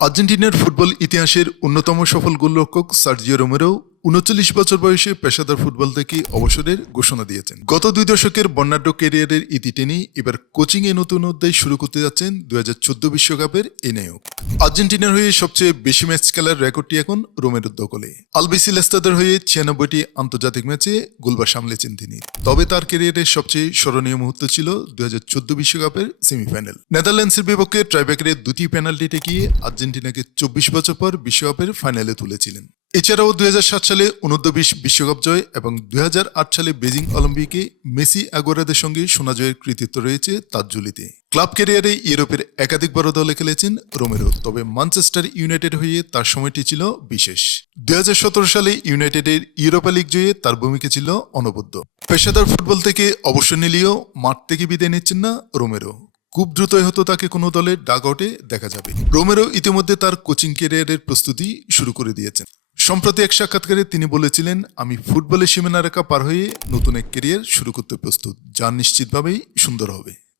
আর্জেন্টিনার ফুটবল ইতিহাসের অন্যতম সফল গোলরক্ষক সার্জিও রোমেরো ৩৯ বছর বয়সে পেশাদার ফুটবল থেকে অবসরের ঘোষণা দিয়েছেন। গত ২ দশকের বর্ণাঢ্য ক্যারিয়ারের ইতি টেনে এবার কোচিংয়ে নতুন অধ্যায় শুরু করতে যাচ্ছেন ২০১৪ বিশ্বকাপের এই নায়ক। আর্জেন্টিনার হয়ে সবচেয়ে বেশি ম্যাচ খেলার রেকর্ডটি এখন রোমেরোর দখলে। আলবিসেলেস্তাদের হয়ে ৯৬টি আন্তর্জাতিক ম্যাচে গোলবার সামলেছেন তিনি। তবে তার ক্যারিয়ারের সবচেয়ে স্মরণীয় মুহূর্ত ছিল ২০১৪ বিশ্বকাপের সেমিফাইনাল। নেদারল্যান্ডসের বিপক্ষে টাইব্রেকারে দুটি পেনাল্টি ঠেকিয়ে আর্জেন্টিনাকে ২৪ বছর পর বিশ্বকাপের ফাইনালে তুলেছিলেন। এছাড়াও ২০০৭ সালে অনূর্ধ্ব-২০ বিশ্বকাপ জয় এবং ২০০৮ সালে বেজিং অলিম্পিকে মেসি আগুয়েরোদের সঙ্গে সোনা জয়ের কৃতিত্ব রয়েছে তার ঝুলিতে। ক্লাব ক্যারিয়ারে ইউরোপের একাধিক বড় দলে খেলেছেন রোমেরো, তবে ম্যানচেস্টার ইউনাইটেড হয়ে তার সময়টি ছিল বিশেষ। ২০১৭ সালে ইউনাইটেডের ইউরোপা লিগ জয়ে তার ভূমিকা ছিল অনবদ্য। পেশাদার ফুটবল থেকে অবসর নিলেও মাঠ থেকে বিদায় নিচ্ছেন না রোমেরো। খুব দ্রুতই হয়তো তাকে কোনো দলের ডাগ আউটে দেখা যাবে। রোমেরো ইতিমধ্যে তার কোচিং ক্যারিয়ারের প্রস্তুতি শুরু করে দিয়েছেন। সম্প্রতি এক সাক্ষাৎকারে তিনি বলেছিলেন, আমি ফুটবলের সীমানা রেখা পার হয়ে নতুন এক ক্যারিয়ার শুরু করতে প্রস্তুত, যা নিশ্চিতভাবেই সুন্দর হবে।